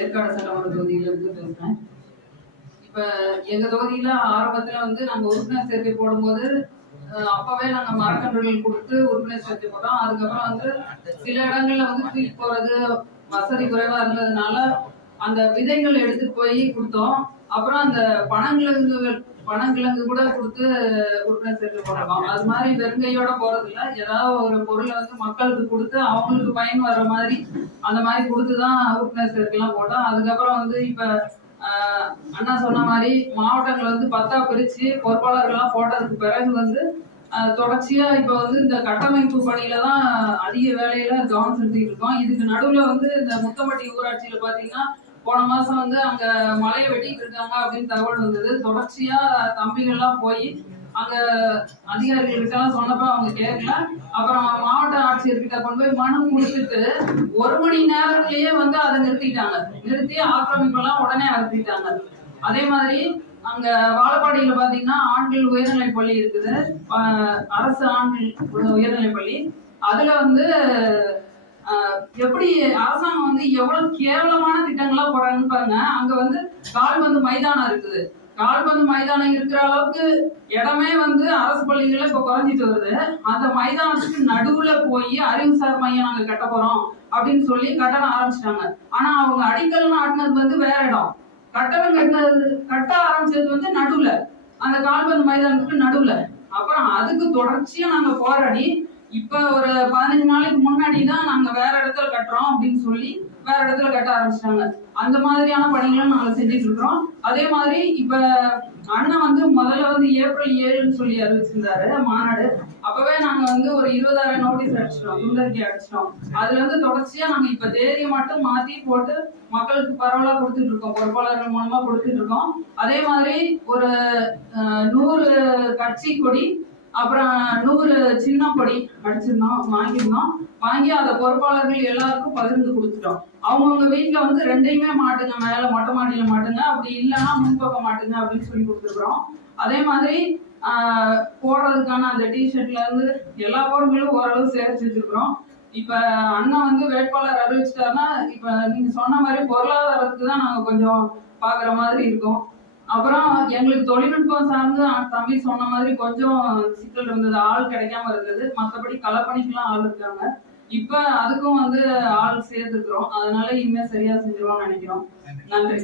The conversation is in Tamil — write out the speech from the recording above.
ஏற்காடு சட்டமன்ற தொகுதியிலிருந்து பேசுறேன். இப்ப எங்க தொகுதியில ஆரம்பத்துல வந்து நாங்க உறுப்பினர் சேர்க்கை போடும்போது அப்பவே நாங்க மரக்கன்றுகள் கொடுத்து உறுப்பினர் சேர்க்கை போட்டோம். அதுக்கப்புறம் வந்து சில இடங்கள்ல வந்து தூக்கி போறது வசதி குறைவா இருந்ததுனால அந்த விதைகள் எடுத்துட்டு போய் கொடுத்தோம். அப்புறம் அந்த பனங்கிழங்கு கூட கொடுத்து உறுப்பினர் சேர்க்கை போட்டிருக்கோம். அது மாதிரி வெறுங்கையோட போறது இல்ல, ஏதாவது ஒரு பொருளை வந்து மக்களுக்கு கொடுத்து அவங்களுக்கு பயன் வர்ற மாதிரி அந்த மாதிரி கொடுத்துதான் உறுப்பினர் சேர்க்கை எல்லாம் போட்டோம். அதுக்கப்புறம் வந்து இப்ப அண்ணா சொன்ன மாதிரி மாவட்டங்கள் வந்து 10ஆ பிரிச்சு பொறுப்பாளர்கள்லாம் போட்டதுக்கு பிறகு வந்து தொடர்ச்சியா இப்ப வந்து இந்த கட்டமைப்பு பணியில தான் அதிக வேலையில கவனம் செலுத்திட்டு இருக்கோம். இதுக்கு நடுவுல வந்து இந்த முத்தம்பட்டி ஊராட்சியில பாத்தீங்கன்னா போன மாசம் வந்து அங்க மலையை வெட்டிட்டு இருக்காங்க அப்படின்னு தகவல் வந்தது. தொடர்ச்சியா தம்பிகள்லாம் போய் அங்க அதிகாரிகள்கிட்ட எல்லாம் சொன்னப்ப அவங்க கேட்கல. அப்புறம் மாவட்ட ஆட்சியர்கிட்ட கொண்டு போய் மனு கொடுத்துட்டு 1 மணி நேரத்திலேயே வந்து அதை நிறுத்தி ஆக்கிரமிப்பெல்லாம் உடனே அகற்றிட்டாங்க. அதே மாதிரி அங்க வாழப்பாடியில பாத்தீங்கன்னா ஆண்கள் உயர்நிலைப் பள்ளி இருக்குது, அரசு ஆண்கள் உயர்நிலைப் பள்ளி. அதுல வந்து எப்படி அரசாங்கம் வந்து எவ்வளவு கேவலமான திட்டங்களா போடுறாங்கன்னு பாருங்க. அங்க வந்து கால்பந்து மைதானம் இருக்குது. கால்பந்து மைதானம் இருக்கிற அளவுக்கு இடமே வந்து அரசு பள்ளிகள்ல இப்ப குறைஞ்சிட்டு வருது. அந்த மைதானத்துக்கு நடுவுல போய் அறிவுசார் மையம் நாங்க கட்ட போறோம் அப்படின்னு சொல்லி கட்டணம் ஆரம்பிச்சிட்டாங்க. ஆனா அவங்க அடிக்கல் நாட்டினது வந்து வேற இடம், கட்ட ஆரம்பிச்சது வந்து நடுவுல, அந்த கால்பந்து மைதானத்துக்கு நடுவுல. அப்புறம் அதுக்கு தொடர்ச்சியா நாங்க போராடி இப்ப ஒரு 15 நாளைக்கு முன்னாடிதான் நாங்க வேற இடத்துல கட்டுறோம் அப்படின்னு சொல்லி வேற இடத்துல கட்ட ஆரம்பிச்சிட்டாங்க. அந்த மாதிரியான பணிகளும் நாங்க செஞ்சுட்டு இருக்கிறோம். அதே மாதிரி இப்ப அண்ணன் வந்து முதல்ல வந்து ஏப்ரல் 7ன்னு சொல்லி அறிவிச்சிருந்தாரு மாநாடு. அப்பவே நாங்க வந்து ஒரு 20,000 நோட்டீஸ் அடிச்சிட்டோம், குண்டறிக்கை அடிச்சிட்டோம். அதுல இருந்து தொடர்ச்சியா நாங்க இப்ப தேதியை மட்டும் மாத்தி போட்டு மக்களுக்கு பரவலா கொடுத்துட்டு இருக்கோம், பொறுப்பாளர்கள் மூலமா கொடுத்துட்டு இருக்கோம். அதே மாதிரி ஒரு 100 கட்சி கொடி, அப்புறம் 100 சின்ன கொடி வாங்கியிருந்தோம். வாங்கி அதை பொறுப்பாளர்கள் எல்லாருக்கும் பகிர்ந்து கொடுத்துட்டோம். அவங்கவுங்க வீட்டுல வந்து 2யுமே மாட்டுங்க, மேல மொட்டை மாடியில மாட்டுங்க, அப்படி இல்லைன்னா முன்பக்கம் மாட்டுங்க அப்படின்னு சொல்லி கொடுத்துருக்குறோம். அதே மாதிரி போடுறதுக்கான அந்த டிஷர்ட்ல இருந்து எல்லா பொருட்களும் ஓரளவு சேர்த்து வச்சிருக்கிறோம். இப்ப அண்ணன் வந்து வேட்பாளர் அறிவிச்சிட்டாருன்னா இப்ப நீங்க சொன்ன மாதிரி பொருளாதாரத்துக்கு தான் நாங்க கொஞ்சம் பாக்குற மாதிரி இருக்கும். அப்புறம் எங்களுக்கு தொழில்நுட்பம் சார்ந்து தம்பி சொன்ன மாதிரி கொஞ்சம் சிக்கல் இருந்தது, ஆள் கிடைக்காம இருந்தது. மற்றபடி களப்பணிக்கெல்லாம் ஆள் இருக்காங்க. இப்ப அதுக்கும் வந்து ஆள் சேர்த்துக்கிறோம். அதனால இனிமே சரியா செஞ்சிருவோம்னு நினைக்கிறோம். நன்றி.